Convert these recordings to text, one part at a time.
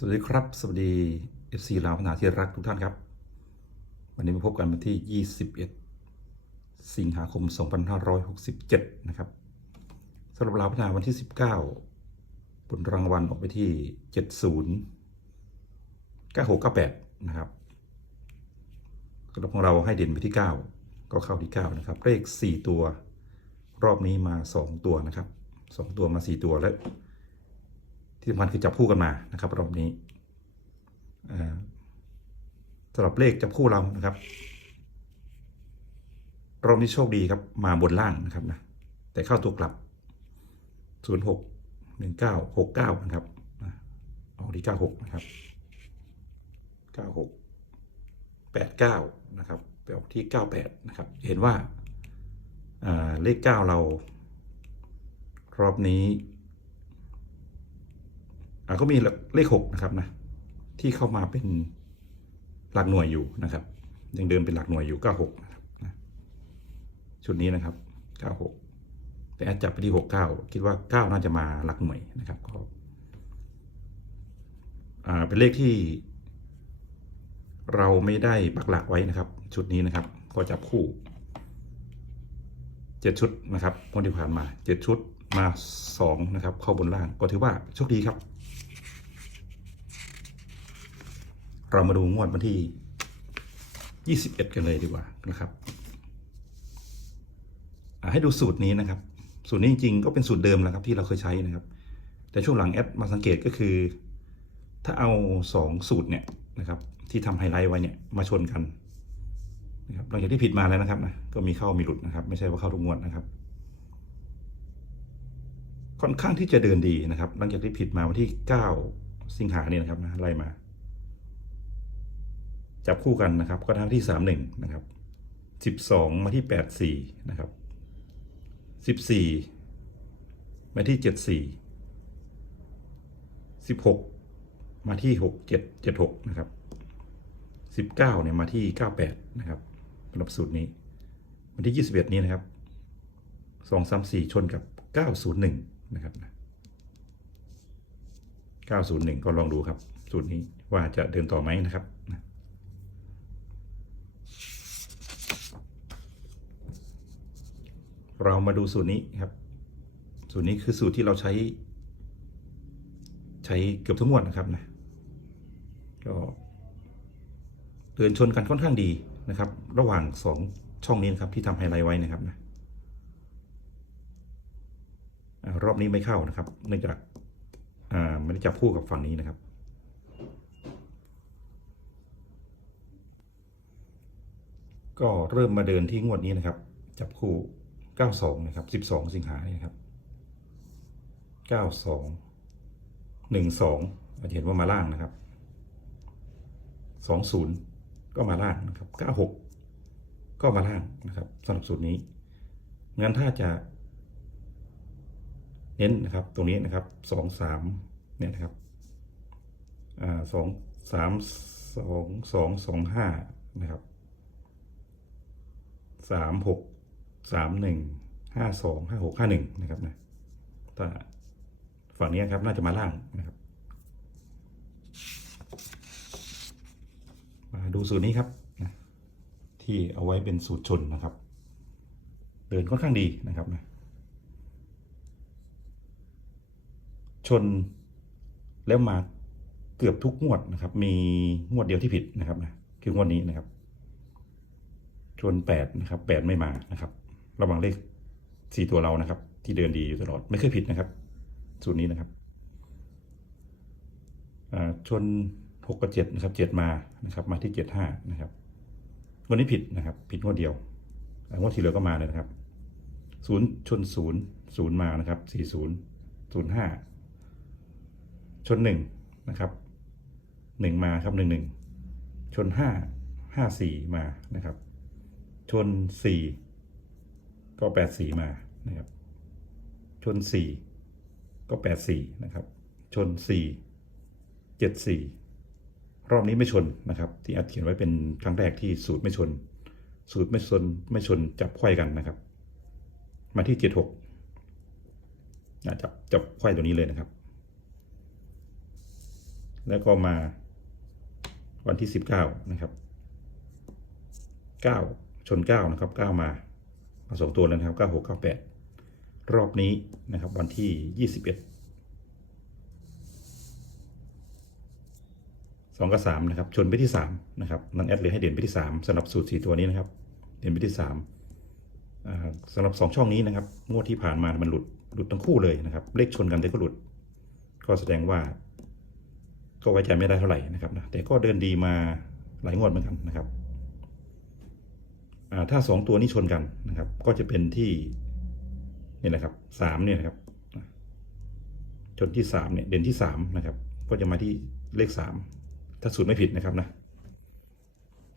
สวัสดีครับ สวัสดี FC ลาวพนาที่รักทุกท่านครับ วันนี้มาพบกันวันที่ 21 สิงหาคม 2567 นะครับสำหรับลาวพนาวันที่ 19 ผลรางวัลออกไปที่ 70 9698 นะครับสำหรับของเราให้เด่นไปที่ 9 ก็เข้าที่ 9 นะครับเลข4ตัว รอบนี้มา 2 ตัวนะครับ 2 ตัวมา 4 ตัวแล้ว ที่สำคัญคือจับคู่กันมานะครับรอบนี้สำหรับเลขจับคู่เรานะครับรอบนี้โชคดีครับ มาบนล่างนะครับนะแต่เข้าตัวกลับ 0 6 1 9 6 9 นะครับออกที่96 นะครับ 96 89 นะครับไปออกที่ 98 นะครับ เห็นว่าเลข 9 เรา รอบนี้ ก็มีเลขหกนะครับนะที่เข้ามาเป็นหลักหน่วยอยู่นะครับ ยังเดิมเป็นหลักหน่วยอยู่เก้าหกนะครับชุดนี้นะครับเก้าหกแต่แอดจับไปที่หกเก้าคิดว่าเก้าน่าจะมาหลักหน่วยนะครับก็เป็นเลขที่ เราไม่ได้ปักหลักไว้นะครับ ชุดนี้นะครับ ก็จับคู่เจ็ดชุดนะครับงวดที่ผ่านมาเจ็ดชุดมาสองนะครับ เข้าบนล่างก็ถือว่าโชคดีครับ เรามาดูงวดวันที่ 21 กันเลยดีกว่านะครับให้ดูสูตรนี้นะครับ สูตรนี้จริงๆก็เป็นสูตรเดิมแหล้วครับที่เราเคยใช้นะครับ แต่ช่วงหลังแอดมาสังเกตก็คือ ถ้าเอา 2 สูตรเนี่ยนะครับที่ทำไฮไลท์ไว้เนี่ยมาชนกันนะครับหลังจากที่ผิดมาแล้วนะครับนะก็มีเข้ามีหลุดนะครับ ไม่ใช่ว่าเข้าทุกงวดนะครับ ค่อนข้างที่จะเดินดีนะครับ หลังจากที่ผิดมาวันที่ 9 สิงหาเนี่ยนะครับนะไล่มา จับคู่กันนะครับ ก็ทั้งที่สามหนึ่งนะครับสิบสองมาที่แปดสี่นะครับสิบสี่มาที่เจ็ดสี่สิบหกมาที่หกเจ็ดเจ็ดหกนะครับสิบเก้าเนี่ยมาที่เก้าแปดนะครับสำหรับสูตรนี้วันที่ยี่สิบเอ็ดนี้นะครับสองสามสี่ชนกับเก้าศูนย์หนึ่งนะครับเก้าศูนย์หนึ่งก็ลองดูครับ สูตรนี้ว่าจะเดินต่อไหมนะครับนะ เรามาดูสูตรนี้ครับ สูตรนี้คือสูตรที่เราใช้ ใช้เกือบทุกงวดนะครับนะก็เดินชนกันค่อนข้างดีนะครับ ระหว่างสองช่องนี้นะครับที่ทำไฮไลท์ไว้นะครับนะรอบนี้ไม่เข้านะครับ เนื่องจากอ่าไม่ได้จับคู่กับฝั่งนี้นะครับ ก็เริ่มมาเดินที่งวดนี้นะครับ จับคู่ 92นะครับ12สิงหาเนี่ยครับ92 12อาจจะเห็นว่ามาล่างนะครับ20ก็มาล่างนะครับ96ก็มาล่างนะครับสำหรับสูตรนี้งั้นถ้าจะ เน้นนะครับ ตรงนี้นะครับ2 3เนี่ยนะครับอ่า2 3 2 2 2 5นะครับสามหก สามหนึ่งห้าสองห้าหกห้าหนึ่งนะครับนะถ้าฝั่งนี้ครับน่าจะมาล่างนะครับ มาดูสูตรนี้ครับนะที่เอาไว้เป็นสูตรชนนะครับ เดินค่อนข้างดีนะครับนะชนแล้วมาเกือบทุกงวดนะครับ มีงวดเดียวที่ผิดนะครับนะคืองวดนี้นะครับ ชนแปดนะครับแปดไม่มานะครับ ระหว่างเลขสี่ตัวเรานะครับ ที่เดินดีอยู่ตลอดไม่เคยผิดนะครับ สูตรนี้นะครับชนหกกับเจ็ดนะครับเจ็ดมานะครับ มาที่เจ็ดห้านะครับวันนี้ผิดนะครับ ผิดงวดเดียวงวดที่เหลือก็มาเลยนะครับศูนย์ชนศูนย์ศูนย์มานะครับสี่ศูนย์ศูนย์ห้าชนหนึ่งนะครับหนึ่งมาครับหนึ่งหนึ่งชนห้าห้าสี่มานะครับ ชนสี่ ก็แปดสี่มานะครับ ชนสี่ก็แปดสี่นะครับ ชนสี่เจ็ดสี่รอบนี้ไม่ชนนะครับ ที่อัดเขียนไว้เป็นครั้งแรกที่สูตรไม่ชน สูตรไม่ชนไม่ชนจับไขว้กันนะครับ มาที่เจ็ดหกจับจับไขว้ตัวนี้เลยนะครับ แล้วก็มาวันที่สิบเก้านะครับเก้าชนเก้านะครับเก้ามา มาสองตัวแล้วนะครับเก้าหกเก้าแปดรอบนี้นะครับวันที่ยี่สิบเอ็ดสองกับสามนะครับ ชนไปที่สามนะครับนันแอดเลยให้เด่นไปที่สามสำหรับสูตรสี่ตัวนี้นะครับ เด่นไปที่สามอ่าสำหรับสองช่องนี้นะครับงวดที่ผ่านมามันหลุดหลุดทั้งคู่เลยนะครับ เลขชนกันแต่ก็หลุด ก็แสดงว่า ก็ไว้ใจไม่ได้เท่าไหร่นะครับนะแต่ก็เดินดีมาหลายงวดเหมือนกันนะครับ ถ้าสองตัวนี้ชนกันนะครับ ก็จะเป็นที่นี่แหละครับสามเนี่ยนะครับ ชนที่สามเนี่ยเด่นที่สามนะครับ ก็จะมาที่เลขสามถ้าสูตรไม่ผิดนะครับนะ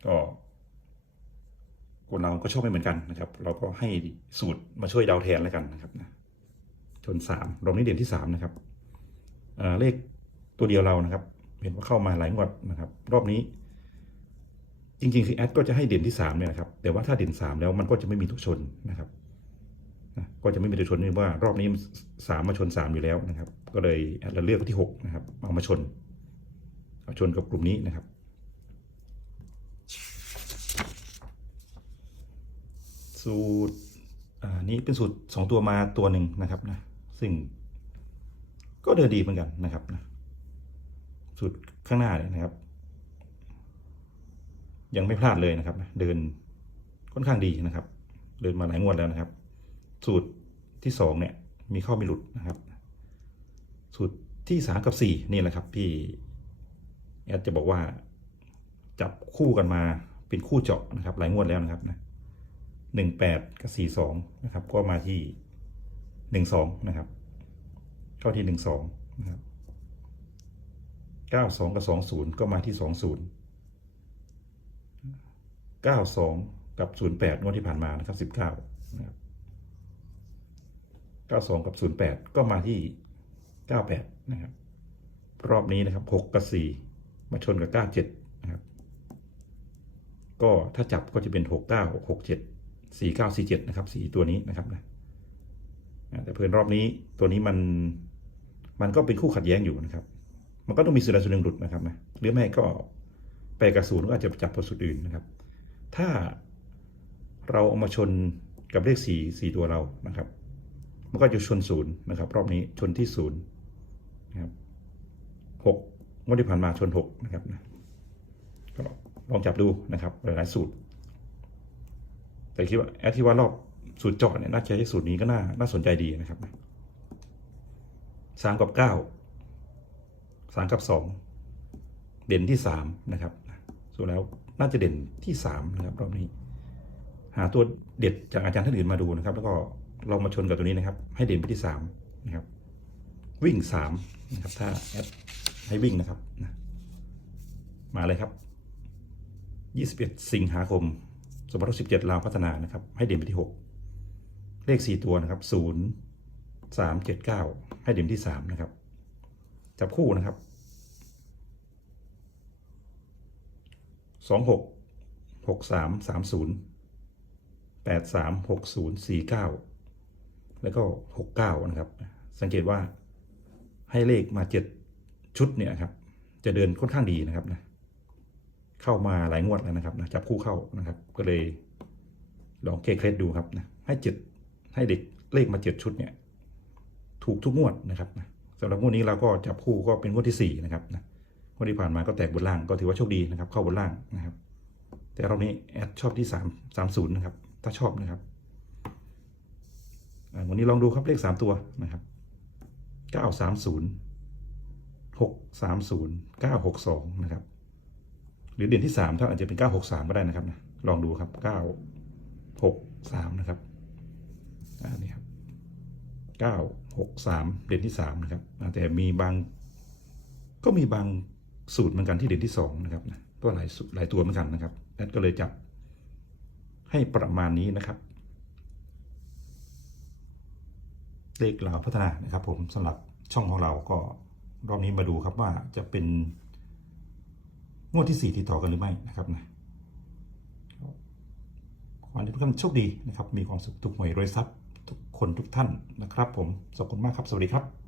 ก็คนเราก็ชอบไม่เหมือนกันนะครับ เราก็ให้สูตรมาช่วยเดาแทนแล้วกันนะครับนะชนสามรอบนี้เด่นที่สามนะครับเลขตัวเดียวเรานะครับ เห็นว่าเข้ามาหลายงวดนะครับ รอบนี้ จริงๆ คือแอดก็จะให้เด่นที่สามเนี่ยนะครับ แต่ว่าถ้าเด่นสามแล้วมันก็จะไม่มีตัวชนนะครับ ก็จะไม่มีตัวชนเนี่องว่ารอบนี้สามมาชนสามอยู่แล้วนะครับ ก็เลยแอดเราเลือกที่หกนะครับ เอามาชน เอาชนกับกลุ่มนี้นะครับ สูตรอ่านี้เป็นสูตรสองตัวมาตัวหนึ่งนะครับนะ ซึ่งก็เดินดีเหมือนกันนะครับนะ สูตรข้างหน้าเนี่ยนะครับ ยังไม่พลาดเลยนะครับ เดินค่อนข้างดีนะครับ เดินมาหลายงวดแล้วนะครับ สูตรที่สองเนี่ยมีเข้ามีหลุดนะครับ สูตรที่สามกับสี่นี่แหละครับพี่แอดจะบอกว่าจับคู่กันมาเป็นคู่เจาะนะครับ หลายงวดแล้วนะครับนะหนึ่งแปดกับสี่สองนะครับ ก็มาที่หนึ่งสองนะครับ เข้าที่หนึ่งสองนะครับเก้าสองกับสองศูนย์ก็มาที่สองศูนย์ เก้าสองกับศูนย์แปดงวดที่ผ่านมานะครับสิบเก้านะครับเก้าสองกับศูนย์แปดก็มาที่เก้าแปดนะครับ รอบนี้นะครับหกกับสี่มาชนกับเก้าเจ็ดนะครับ ก็ถ้าจับก็จะเป็นหกเก้าหกเจ็ดสี่เก้าสี่เจ็ดนะครับสี่ตัวนี้นะครับนะแต่เพื่อนรอบนี้ตัวนี้มันมันก็เป็นคู่ขัดแย้งอยู่นะครับ มันก็ต้องมีส่วนใดส่วนหนึ่งหลุดนะครับนะหรือไม่ก็ไปกระสูนย์ก็อาจจะจับตัวสุดอื่นนะครับ ถ้าเราเอามาชนกับเลขสี่สี่ตัวเรานะครับ มันก็จะชนศูนย์นะครับ รอบนี้ชนที่ศูนย์นะครับหกงวดที่ผ่านมาชนหกนะครับนะก็ลองจับดูนะครับหลายๆสูตร แต่คิดว่าแอดที่ว่ารอบสูตรเจาะเนี่ยน่าจะใช้สูตรนี้ก็น่าน่าสนใจดีนะครับสามกับเก้าสามกับสองเด่นที่สามนะครับส่วนแล้ว น่าจะเด่นที่สามนะครับรอบนี้ หาตัวเด็ดจากอาจารย์ท่านอื่นมาดูนะครับ แล้วก็เรามาชนกับตัวนี้นะครับ ให้เด่นไปที่สามนะครับ วิ่งสามนะครับถ้าแอดให้วิ่งนะครับนะมาเลยครับยี่สิบเอ็ดสิงหาคมสมรสิบเจ็ดลาวพัฒนานะครับ ให้เด่นไปที่หกเลขสี่ตัวนะครับศูนย์สามเจ็ดเก้าให้เด่นที่สามนะครับ จับคู่นะครับ สองหกหกสามสามศูนย์แปดสามหกศูนย์สี่เก้าแล้วก็หกเก้านะครับ สังเกตว่าให้เลขมาเจ็ดชุดเนี่ยครับ จะเดินค่อนข้างดีนะครับนะเข้ามาหลายงวดแล้วนะครับนะจับคู่เข้านะครับ ก็เลยลองเกเคล็ดดูครับนะให้เจ็ดให้เด็กเลขมาเจ็ดชุดเนี่ย ถูกทุกงวดนะครับนะสำหรับงวดนี้เราก็จับคู่ก็เป็นงวดที่สี่นะครับนะ วดที่ผ่านมาก็แตกบนล่างก็ถือว่าโชคดีนะครับ เข้าบนล่างนะครับ แต่รอบนี้แอดชอบที่สามสามศูนย์นะครับ ถ้าชอบนะครับวันนี้ลองดูครับเลขสามตัวนะครับเก้าสามศูนย์หกสามศูนย์เก้าหกสองนะครับ หรือเด่นที่สามถ้าอาจจะเป็นเก้าหกสามก็ได้นะครับนะลองดูครับเก้าหกสามนะครับอ่านี่ครับเก้าหกสามเด่นที่สามนะครับแต่มีบางก็มีบาง สูตรเหมือนกันที่เด่นที่สองนะครับนะก็หลายสูตรหลายตัวเหมือนกันนะครับแอดก็เลยจับให้ประมาณนี้นะครับ เลขเราวพัฒนานะครับผมสำหรับช่องของเราก็รอบนี้มาดูครับว่าจะเป็นงวดที่สี่ติดต่อกันหรือไม่นะครับนะขอให้ทุกท่านโชคดีนะครับ มีความสุขทุกหน่วยรวยทรัพย์ทุกคนทุกท่านนะครับ ผมขอบคุณมากครับ สวัสดีครับ